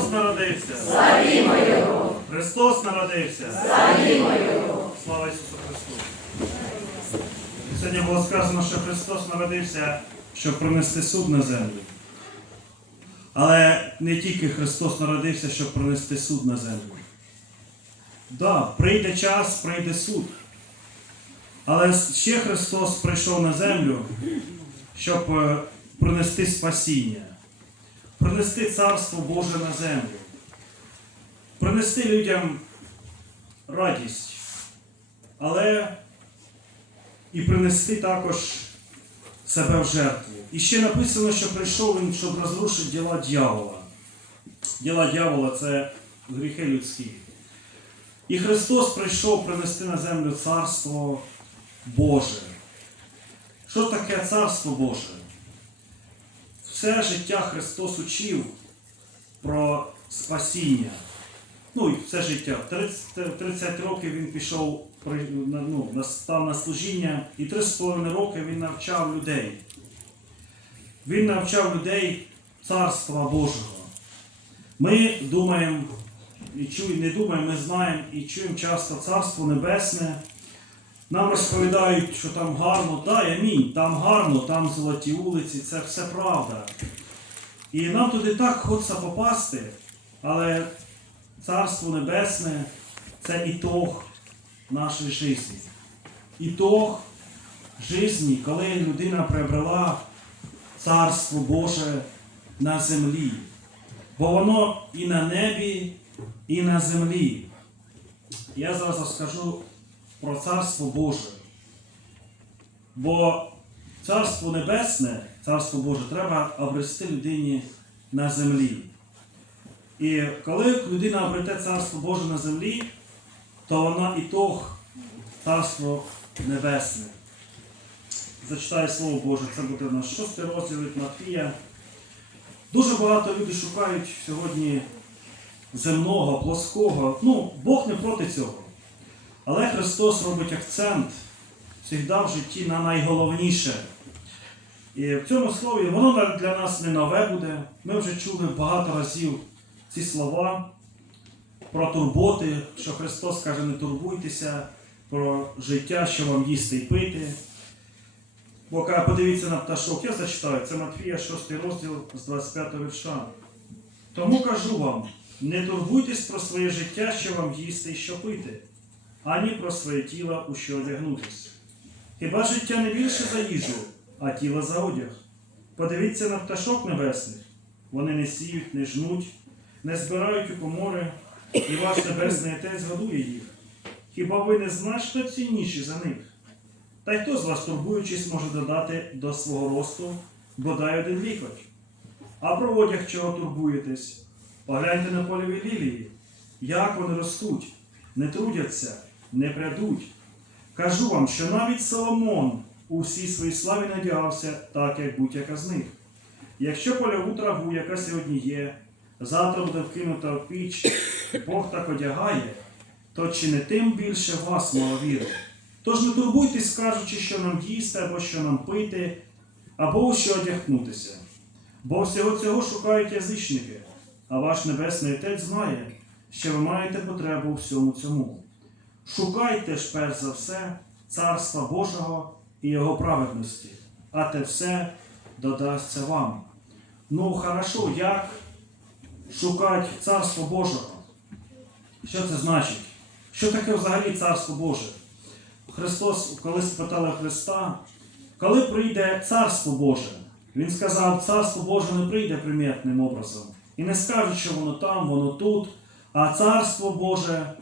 Христос народився! Славімо Його! Христос народився! Славімо Його! Слава Ісусу Христу! Сьогодні було сказано, що Христос народився, щоб принести суд на землю. Але не тільки Христос народився, щоб принести суд на землю. Да, прийде час, прийде суд. Але ще Христос прийшов на землю, щоб е, принести спасіння, принести Царство Боже на землю, принести людям радість, але і принести також себе в жертву. І ще написано, що прийшов він, щоб розрушити діла дьявола. Діла дьявола це гріхи людські. І Христос прийшов принести на землю Царство Боже. Що таке Царство Боже? Все життя Христос учив про спасіння. Ну і все життя. 30, 30 років він пішов, ну, став на служіння, і 3,5 роки він навчав людей. Він навчав людей Царства Божого. Ми думаємо, і чуємо, не думаємо, ми знаємо і чуємо часто Царство Небесне. Нам розповідають, що там гарно, да, і амінь, там гарно, там золоті вулиці, це все правда. І нам туди так хочеться попасти, але Царство Небесне це ітог нашої житті. Ітог житті, коли людина приобрела Царство Боже на землі. Бо воно і на небі, і на землі. Я зараз розкажу про Царство Боже. Бо Царство Небесне, Царство Боже, треба обрести людині на землі. І коли людина обрете Царство Боже на землі, то вона ітог Царство Небесне. Зачитаю Слово Боже, це буде наш шостий розділ від Матфія. Дуже багато людей шукають сьогодні земного, плоского. Ну, Бог не проти цього. Але Христос робить акцент завжди в житті на найголовніше. І в цьому слові воно для нас не нове буде. Ми вже чули багато разів ці слова про турботи, що Христос каже, не турбуйтеся про життя, що вам їсти і пити. Бо каже, подивіться на пташок, я зачитаю, це Матфія 6 розділ з 25 вірша. Тому кажу вам, не турбуйтесь про своє життя, що вам їсти і що пити, ані про своє тіло, у що одягнутись. Хіба життя не більше за їжу, а тіло за одяг? Подивіться на пташок небесних. Вони не сіють, не жнуть, не збирають у комори, і ваш небесний Отець годує їх. Хіба ви не значно цінніші за них? Та й хто з вас, турбуючись, може додати до свого росту бодай один лікоть? А про одяг чого турбуєтесь? Погляньте на польові лілії, як вони ростуть, не трудяться, не прядуть. Кажу вам, що навіть Соломон у всій своїй славі надягався так, як будь-яка з них. Якщо польову траву, яка сьогодні є, завтра буде вкинута в піч, Бог так одягає, то чи не тим більше вас маловіри? Тож не турбуйтесь, кажучи, що нам їсти, або що нам пити, або у що одягнутися. Бо всього цього шукають язичники, а ваш Небесний Отець знає, що ви маєте потребу у всьому цьому. Шукайте ж перш за все Царства Божого і Його праведності, а те все додасться вам. Ну, хорошо, як шукати Царство Божого? Що це значить? Що таке взагалі Царство Боже? Христос, коли спитали Христа, коли прийде Царство Боже, Він сказав, Царство Боже не прийде примітним образом. І не скаже, що воно там, воно тут, а Царство Боже,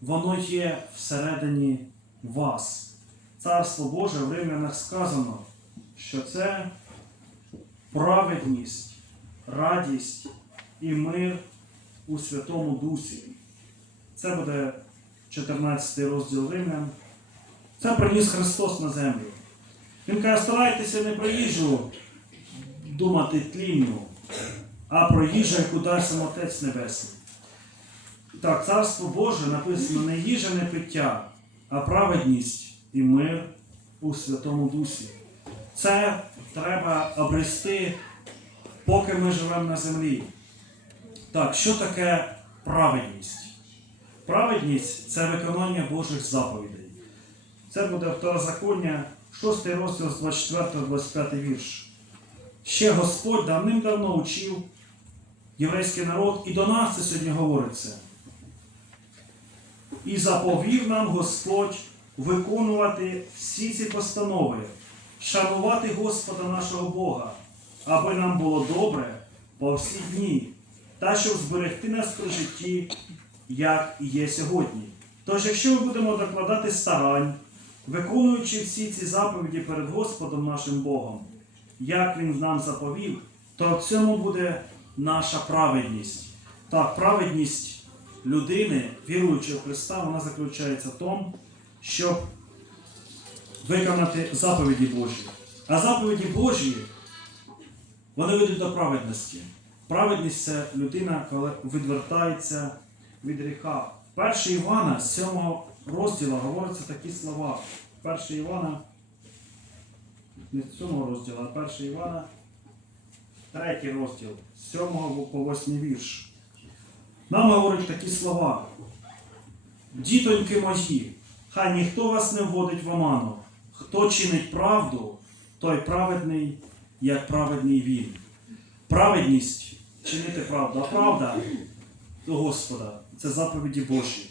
воно є всередині вас. Царство Боже в Римлянах сказано, що це праведність, радість і мир у Святому Дусі. Це буде 14 розділ Римлян. Це приніс Христос на землю. Він каже, старайтеся не про їжу думати тлінну, а про їжу, яку дасть Отець Небесний. Так, Царство Боже написано не їжа, не пиття, а праведність і мир у Святому Дусі. Це треба обрести, поки ми живемо на землі. Так, що таке праведність? Праведність це виконання Божих заповідей. Це буде второзаконня, 6 розділ з 24-25 вірш. Ще Господь давним-давно учив єврейський народ, і до нас це сьогодні говориться. І заповів нам Господь виконувати всі ці постанови, шанувати Господа нашого Бога, аби нам було добре по всі дні, та щоб зберегти нас при житті, як є сьогодні. Тож, якщо ми будемо докладати старань, виконуючи всі ці заповіді перед Господом нашим Богом, як Він нам заповів, то в цьому буде наша праведність. Так, праведність людини, віруючої в Христа, вона заключається в тому, щоб виконати заповіді Божі. А заповіді Божі, вони ведуть до праведності. Праведність це людина, коли відвертається від гріха. 1 Івана, з 7 розділу, говоряться такі слова. 1 Івана, не з 7 розділу, а 1 Івана, 3 розділ, з 7 по 8 вірш. Нам говорять такі слова. Дітоньки мої, хай ніхто вас не вводить в оману. Хто чинить правду, той праведний, як праведний він. Праведність чинити правду, а правда до Господа це заповіді Божі.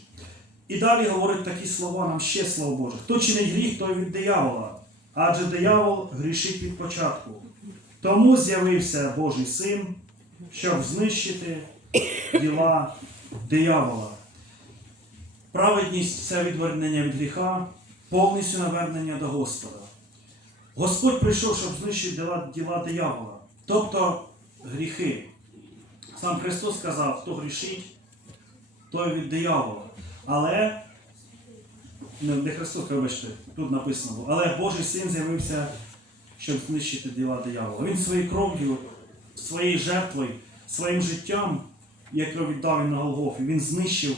І далі говорить такі слова нам ще слово Боже. Хто чинить гріх, той від диявола, адже диявол грішить від початку. Тому з'явився Божий син, щоб знищити діла диявола. Праведність це відвернення від гріха, повністю навернення до Господа. Господь прийшов, щоб знищити діла, діла диявола, тобто гріхи. Сам Христос сказав, хто грішить, той від диявола. Але, не, не Христос, вибачте, тут написано, але Божий син з'явився, щоб знищити діла диявола. Він своєю кров'ю, своєю жертвою, своїм життям, яке віддав він на Голгофі, він знищив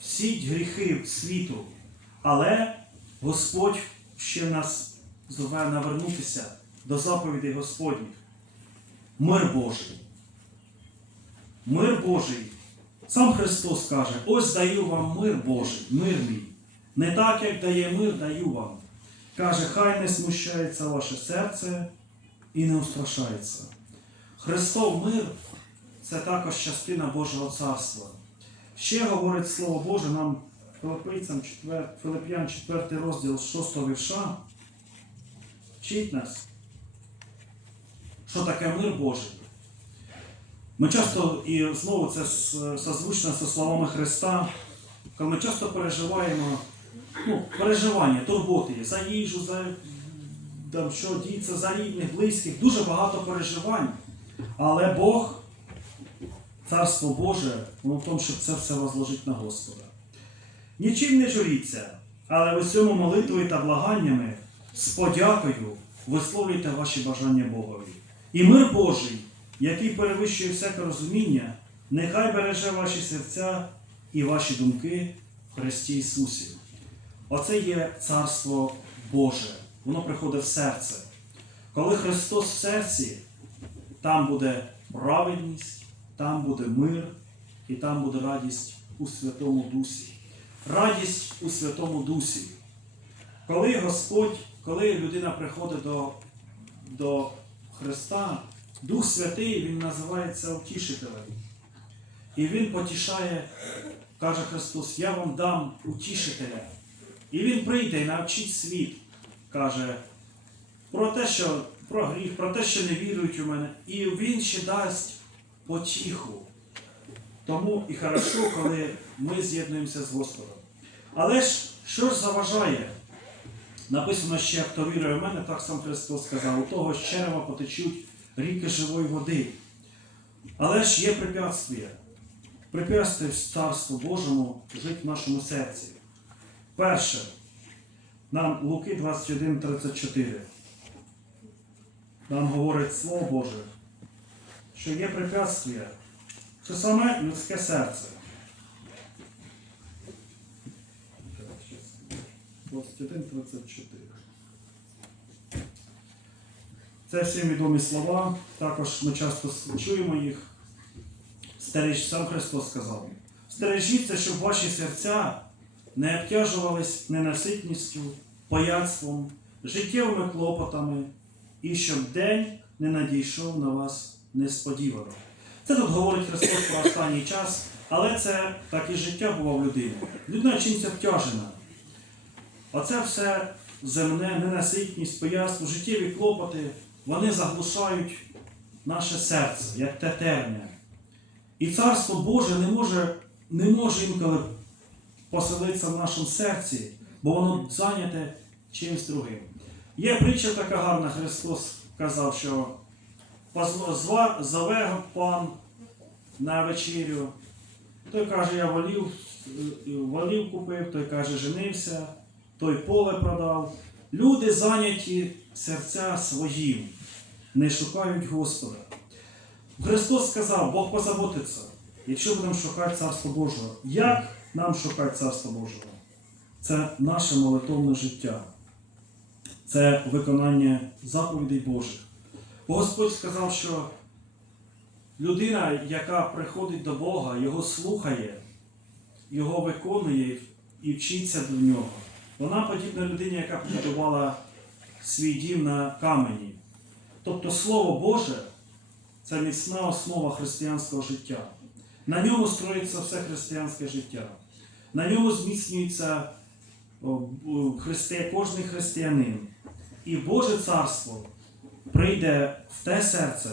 всі гріхи світу. Але Господь ще нас зове навернутися до заповідей Господніх. Мир Божий. Мир Божий. Сам Христос каже: ось даю вам мир Божий, мир мій. Не так, як дає мир, даю вам. Каже, хай не смущається ваше серце і не устрашається. Христов мир це також частина Божого царства. Ще говорить Слово Боже нам Филиппійцям 4, Филип'ян 4 розділ 6 вірша. Вчить нас, що таке мир Божий. Ми часто, і знову це созвучно зі словами Христа, коли ми часто переживаємо ну, переживання, турботи за їжу, за там, що діється, за рідних, близьких, дуже багато переживань. Але Бог, Царство Боже, воно в тому, щоб це все возложить на Господа. Нічим не журіться, але в усьому молитвою та благаннями з подякою висловлюйте ваші бажання Богові. І мир Божий, який перевищує всяке розуміння, нехай береже ваші серця і ваші думки в Христі Ісусі. Оце є Царство Боже. Воно приходить в серце. Коли Христос в серці, там буде праведність, там буде мир і там буде радість у Святому Дусі. Радість у Святому Дусі. Коли Господь, коли людина приходить до, до Христа, Дух Святий, Він називається утішителем. І Він потішає, каже Христос, я вам дам утішителя. І Він прийде і навчить світ, каже, про те, що про гріх, про те, що не вірують у мене. І Він ще дасть потіху. Тому і хорошо, коли ми з'єднуємося з Господом. Але ж що ж заважає? Написано ще, хто вірує в мене, так сам Христос сказав, у того з черева потечуть ріки живої води. Але ж є. Препятствия в Царству Божому жить в нашому серці. Перше, нам Луки 21.34. Нам говорить Слово Боже, що є препятствия, це саме людське серце. 21.34. Це всім відомі слова. Також ми часто чуємо їх. Стереж, сам Христос сказав. Стережіться, щоб ваші серця не обтяжувались ненаситністю, паяцтвом, життєвими клопотами, і щоб день не надійшов на вас несподівано. Це тут говорить Христос про останній час, але це так і життя було в людини. Людина чимось обтяжена. Оце все земне, ненаситність, пояство, життєві клопоти, вони заглушають наше серце, як тетерня. І Царство Боже не може, не може інколи поселитися в нашому серці, бо воно зайняте чимось другим. Є притча така гарна, Христос казав, що «Позв- зове пан на вечерю. Той каже, я волів, е, волів купив, той каже, женився, той поле продав. Люди зайняті серця своїм, не шукають Господа. Христос сказав, Бог позаботиться, якщо будемо шукати Царство Божого. Як нам шукати Царство Божого? Це наше молитовне життя, це виконання заповідей Божих. Господь сказав, що людина, яка приходить до Бога, його слухає, його виконує і вчиться до нього. Вона подібна людині, яка побудувала свій дім на камені. Тобто Слово Боже це міцна основа християнського життя. На ньому строїться все християнське життя. На ньому зміцнюється христи, кожний християнин. І Боже Царство прийде в те серце,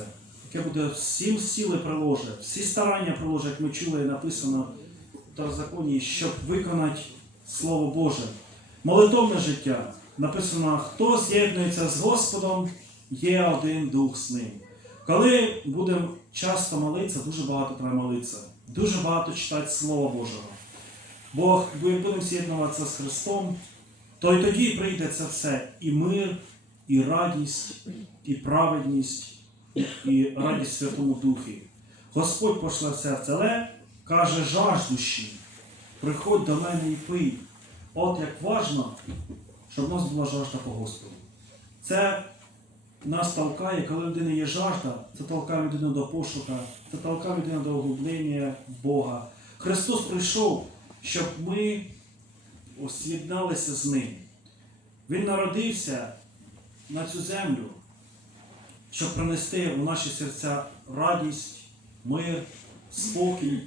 яке буде всім сили приложить, всі старання приложить, як ми чули, написано в законі, щоб виконати Слово Боже. Молитовне життя написано, хто з'єднується з Господом, є один дух з ним. Коли будемо часто молитися, дуже багато треба молитися, дуже багато читати Слова Божого. Бо як будемо з'єднуватися з Христом, то й тоді прийде це все і мир, і радість, і праведність, і радість Святому Духі. Господь пошле в серце, але каже жаждущий, приходь до мене і пий. От як важно, щоб в нас була жажда по Господу. Це нас толкає, коли в людини є жажда, це толкає людину до пошука, це толкає людину до углублення Бога. Христос прийшов, щоб ми з'єдналися з Ним. Він народився на цю землю, щоб принести в наші серця радість, мир, спокій.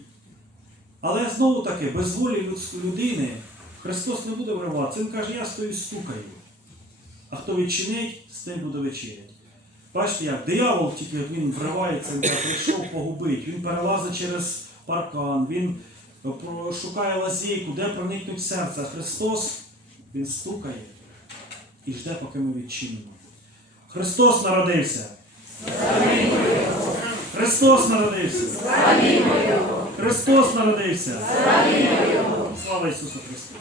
Але знову таки, без волі людини Христос не буде вриватися. Він каже, я стою стукаю. А хто відчинить, з тим буде вечерять. Бачите, як диявол тільки він вривається, він прийшов погубить, він перелазить через паркан, він шукає лазейку, де проникнуть серце. Христос, він стукає і жде, поки ми відчинимо. Христос народився. Христос народився. Христос народився. Слава Ісусу Христу!